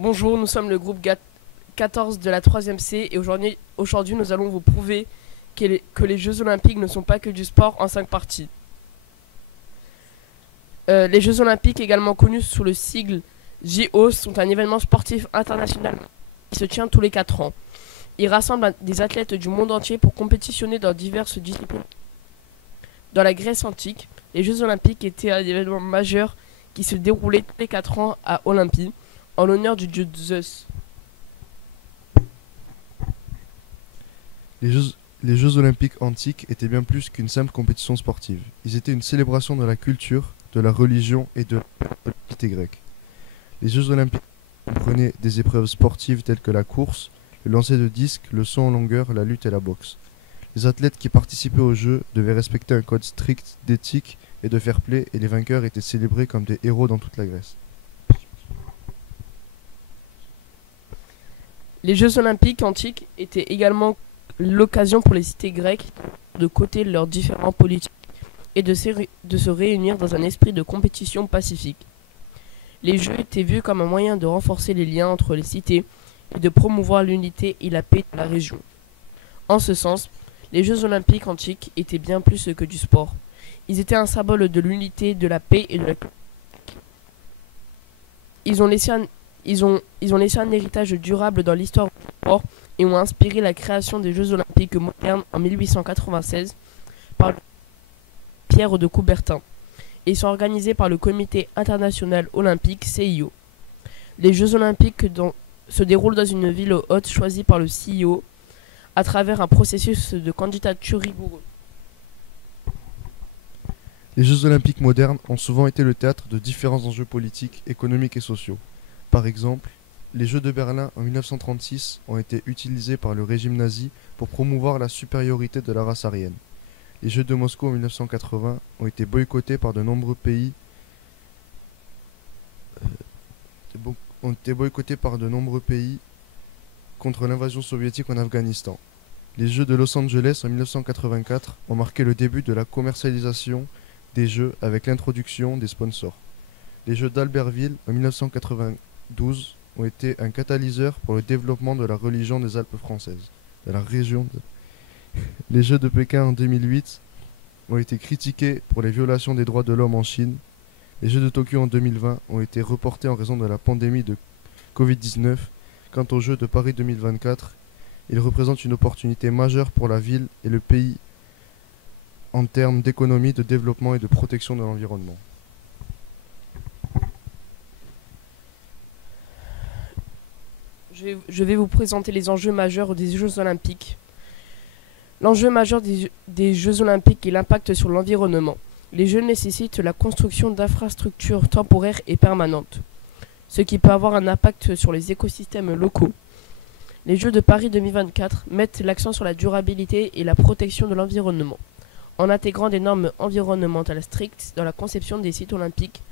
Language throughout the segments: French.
Bonjour, nous sommes le groupe 14 de la 3e C et aujourd'hui nous allons vous prouver que les Jeux Olympiques ne sont pas que du sport en 5 parties. Les Jeux Olympiques, également connus sous le sigle JO, sont un événement sportif international qui se tient tous les 4 ans. Il rassemble des athlètes du monde entier pour compétitionner dans diverses disciplines. Dans la Grèce antique, les Jeux Olympiques étaient un événement majeur qui se déroulait tous les 4 ans à Olympie, en l'honneur du dieu Zeus. Les Jeux olympiques antiques étaient bien plus qu'une simple compétition sportive. Ils étaient une célébration de la culture, de la religion et de l'antiquité grecque. Les Jeux olympiques comprenaient des épreuves sportives telles que la course, le lancer de disque, le saut en longueur, la lutte et la boxe. Les athlètes qui participaient aux Jeux devaient respecter un code strict d'éthique et de fair play, et les vainqueurs étaient célébrés comme des héros dans toute la Grèce. Les Jeux Olympiques antiques étaient également l'occasion pour les cités grecques de côté leurs différents politiques et de se réunir dans un esprit de compétition pacifique. Les Jeux étaient vus comme un moyen de renforcer les liens entre les cités et de promouvoir l'unité et la paix de la région. En ce sens, les Jeux Olympiques antiques étaient bien plus que du sport. Ils étaient un symbole de l'unité, de la paix et de la culture. Ils ont laissé un héritage durable dans l'histoire du sport et ont inspiré la création des Jeux Olympiques modernes en 1896 par Pierre de Coubertin et sont organisés par le Comité international olympique CIO. Les Jeux Olympiques se déroulent dans une ville hôte choisie par le CIO à travers un processus de candidature rigoureux. Les Jeux olympiques modernes ont souvent été le théâtre de différents enjeux politiques, économiques et sociaux. Par exemple, les Jeux de Berlin en 1936 ont été utilisés par le régime nazi pour promouvoir la supériorité de la race aryenne. Les Jeux de Moscou en 1980 ont été boycottés par de nombreux pays contre l'invasion soviétique en Afghanistan. Les Jeux de Los Angeles en 1984 ont marqué le début de la commercialisation des Jeux avec l'introduction des sponsors. Les Jeux d'Albertville en 1992 ont été un catalyseur pour le développement de la religion des Alpes françaises, Les Jeux de Pékin en 2008 ont été critiqués pour les violations des droits de l'homme en Chine. Les Jeux de Tokyo en 2020 ont été reportés en raison de la pandémie de Covid-19. Quant aux Jeux de Paris 2024, ils représentent une opportunité majeure pour la ville et le pays en termes d'économie, de développement et de protection de l'environnement. Je vais vous présenter les enjeux majeurs des Jeux Olympiques. L'enjeu majeur des Jeux Olympiques est l'impact sur l'environnement. Les Jeux nécessitent la construction d'infrastructures temporaires et permanentes, ce qui peut avoir un impact sur les écosystèmes locaux. Les Jeux de Paris 2024 mettent l'accent sur la durabilité et la protection de l'environnement, en intégrant des normes environnementales strictes dans la conception des sites olympiques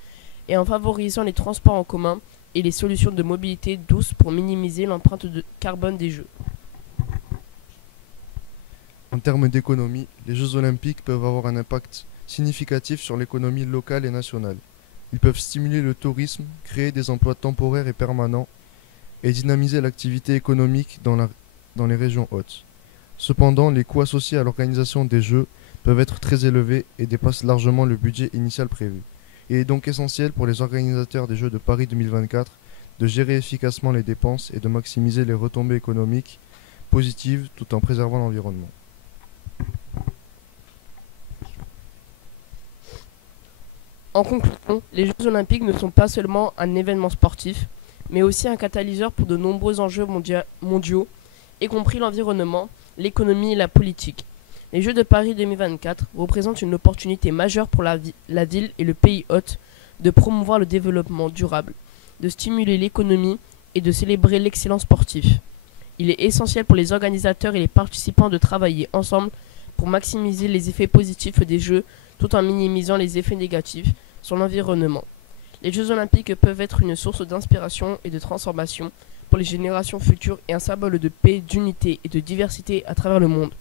et en favorisant les transports en commun et les solutions de mobilité douce pour minimiser l'empreinte de carbone des Jeux. En termes d'économie, les Jeux olympiques peuvent avoir un impact significatif sur l'économie locale et nationale. Ils peuvent stimuler le tourisme, créer des emplois temporaires et permanents et dynamiser l'activité économique dans les régions hautes. Cependant, les coûts associés à l'organisation des Jeux peuvent être très élevés et dépassent largement le budget initial prévu. Il est donc essentiel pour les organisateurs des Jeux de Paris 2024 de gérer efficacement les dépenses et de maximiser les retombées économiques positives tout en préservant l'environnement. En conclusion, les Jeux Olympiques ne sont pas seulement un événement sportif, mais aussi un catalyseur pour de nombreux enjeux mondiaux, y compris l'environnement, l'économie et la politique. Les Jeux de Paris 2024 représentent une opportunité majeure pour la ville et le pays hôte de promouvoir le développement durable, de stimuler l'économie et de célébrer l'excellence sportive. Il est essentiel pour les organisateurs et les participants de travailler ensemble pour maximiser les effets positifs des Jeux tout en minimisant les effets négatifs sur l'environnement. Les Jeux Olympiques peuvent être une source d'inspiration et de transformation pour les générations futures et un symbole de paix, d'unité et de diversité à travers le monde.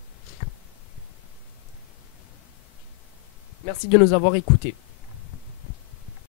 Merci de nous avoir écoutés.